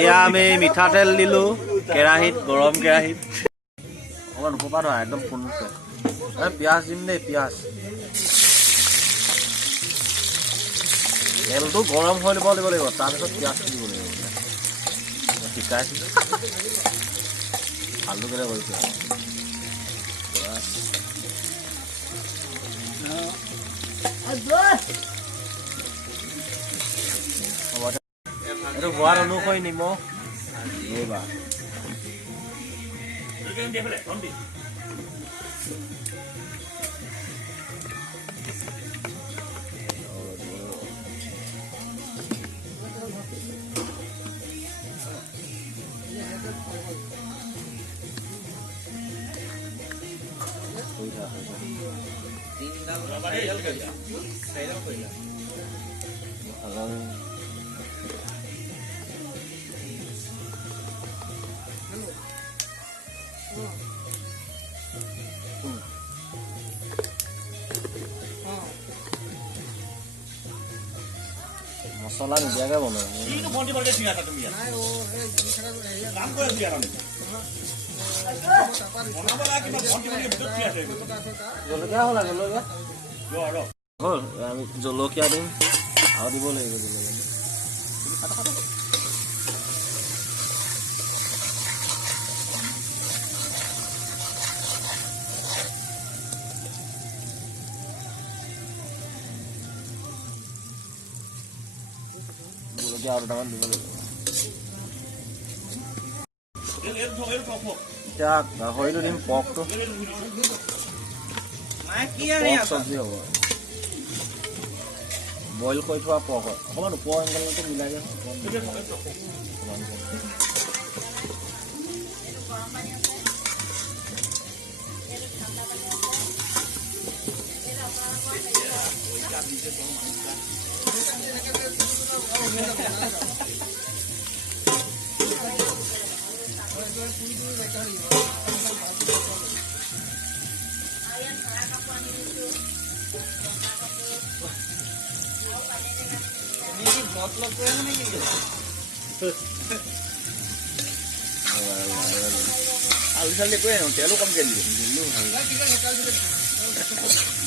এয়া আমি মিঠাতেল দিলো কেৰাহীত, গৰম কেৰাহীত। অকমান উপপাত হয় একদম ফুনছে। পিঁয়াজ দিম দেই, পিঁয়াজ। তেলটো গৰম হৈ দিব লাগিব, তাৰপিছত পিঁয়াজটো দিব লাগিব। শিকাইছো আলু কেইটা কৰিছে এইটো সোৱাদ অনুসৰি নিমখ দিবা। মছলা নিদিয়াকে বনাই জলকীয়া হ'ল আমি জলকীয়া দিম আৰু দিব লাগিব জলকীয়া। জলকীয়া আৰু দুটামান দিব লাগিব। এতিয়া গাহৰিটো দিম, পৰ্কটো চব্জি হ'ব, বইল কৰি থোৱা পৰ্ক হয়। অকণমান ওপৰ এংগেলটো মিলাই দিয়া আলু চালি একোৱে নহয়, তেলো কমকৈ দিলোঁ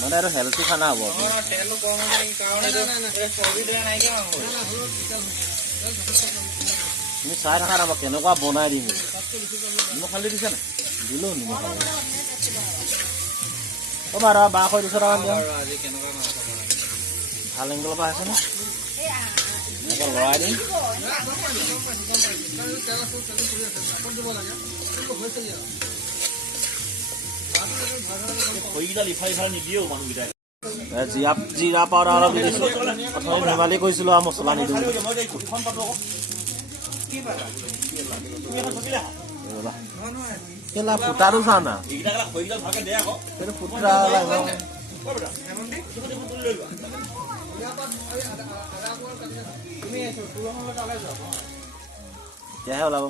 মানে এইটো হেল্থি খানা হ'ব। তুমি চাই থাকা না কেনেকুৱা বনাই দিম। নিমখ হালধি দিছে নাই? দিলোঁ নিমখ হালধি। অ' বাৰু বাঁহ হৈ দিছ টকা দিয়া ভাল এংগলৰ পৰা আছে নে লৰাই দিম। জিৰা পাউডাৰ অলপ দিছোঁ। প্ৰথমে ধেমালি কৰিছিলোঁ আৰু মছলা নিদিওঁ। কেলা ফুটাটো চা না ফুটা এতিয়াহে ওলাব।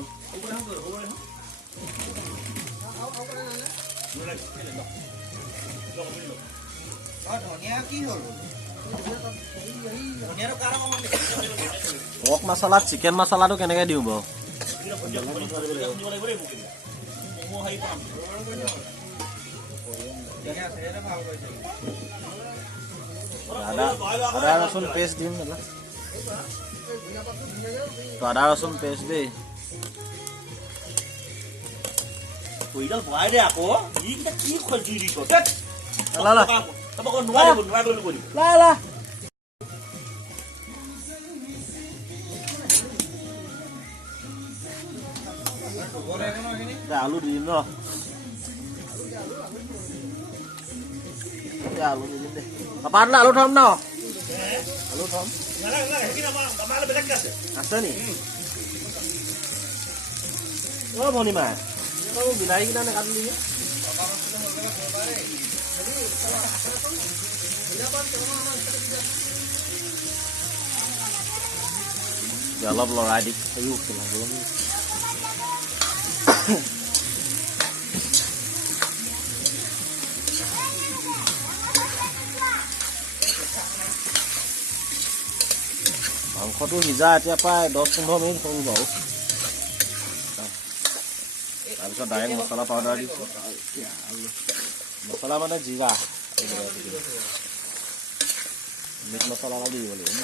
পৰ্ক মছলাত চিকেন মছলাটো কেনেকৈ দিওঁ বাৰু? আদা ৰচুন পেষ্ট দিম। আদা ৰচুন পেষ্ট দেই। আলু দি দিম ন, আলু দি দিম দে। পাপাৰ আলু থম ন, আলু থম আছে নি? অ' ভনীমা বিলাহী কেইটা নাকাটিলি যে অলপ লৰাই দি মাংস মাংসটো সিজা এতিয়া প্ৰায় 10-15 মিনিট হ'ল বাৰু। তাৰপিছত ডাইৰেক্ট মছলা পাউডাৰ দিছোঁ। মছলা মানে জিৰা, মিট মছলা অলপ দি দিব লাগিব ন।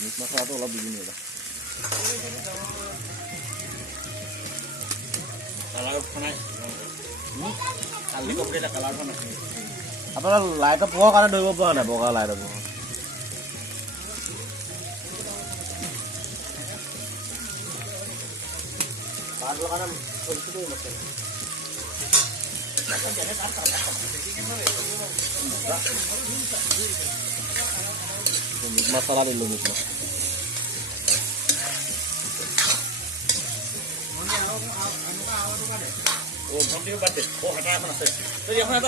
মিট মছলাটো অলপ দি দিম ৰ'বা। আপোনাৰ লাইটৰ পোহৰ কাৰণে ধৰিব পৰা নাই, বগা লাইটৰ পোহৰ। মিট মছলা দিলোঁ, মিট মছলা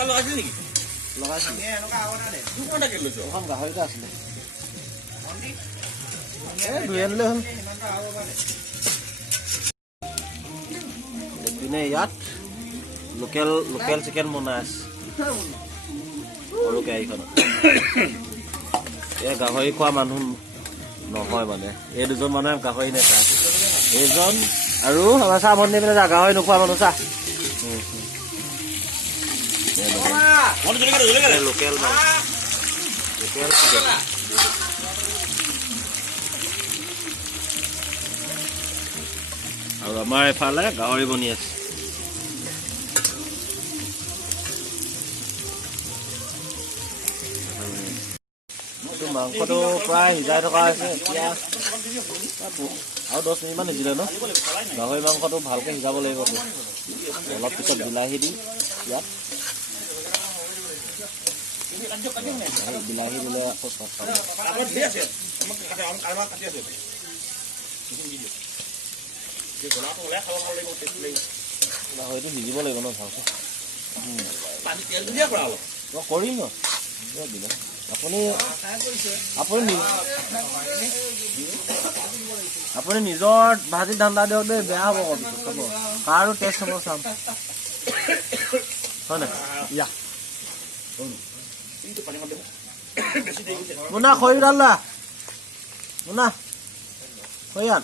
লগাইছিলোঁ। গাহৰিটা আছিলে ধুই আনিলে হ'ল। এইপিনে ইয়াত লোকেল চিকেন বনাই আছে সৰু কেৰাহীখনত। এই গাহৰি খোৱা মানুহ নহয় মানে, এই দুজন মানুহে গাহৰি নাখায়। এইজন আৰু আমাৰ চাহ বন্ধি পিনে গাহৰি নোখোৱা মানুহ চা। লোকেল চিকেন আৰু আমাৰ এফালে গাহৰি বনি আছে। মাংসটো প্ৰায় সিজাই থকা হৈছে এতিয়া, আৰু 10 মিনিটমান সিজিলে ন। গাহৰি মাংসটো ভালকৈ সিজাব লাগিব। অলপ পিছত বিলাহী দি ইয়াত বিলাহী দিলে আকৌ স্বাদ পাব। গাহৰিটো সিজিব লাগিব ন ভালকৈ। কৰিম ন দিলে আপুনি নিজৰ ভাজি ধান্দা দিয়ক দেই, বেয়া হ'ব আকৌ পিছত চাব। কাৰো টেষ্ট হ'ব চাম, হয় নাই? মুনা খৰি ডাল মুনা খৰি আন।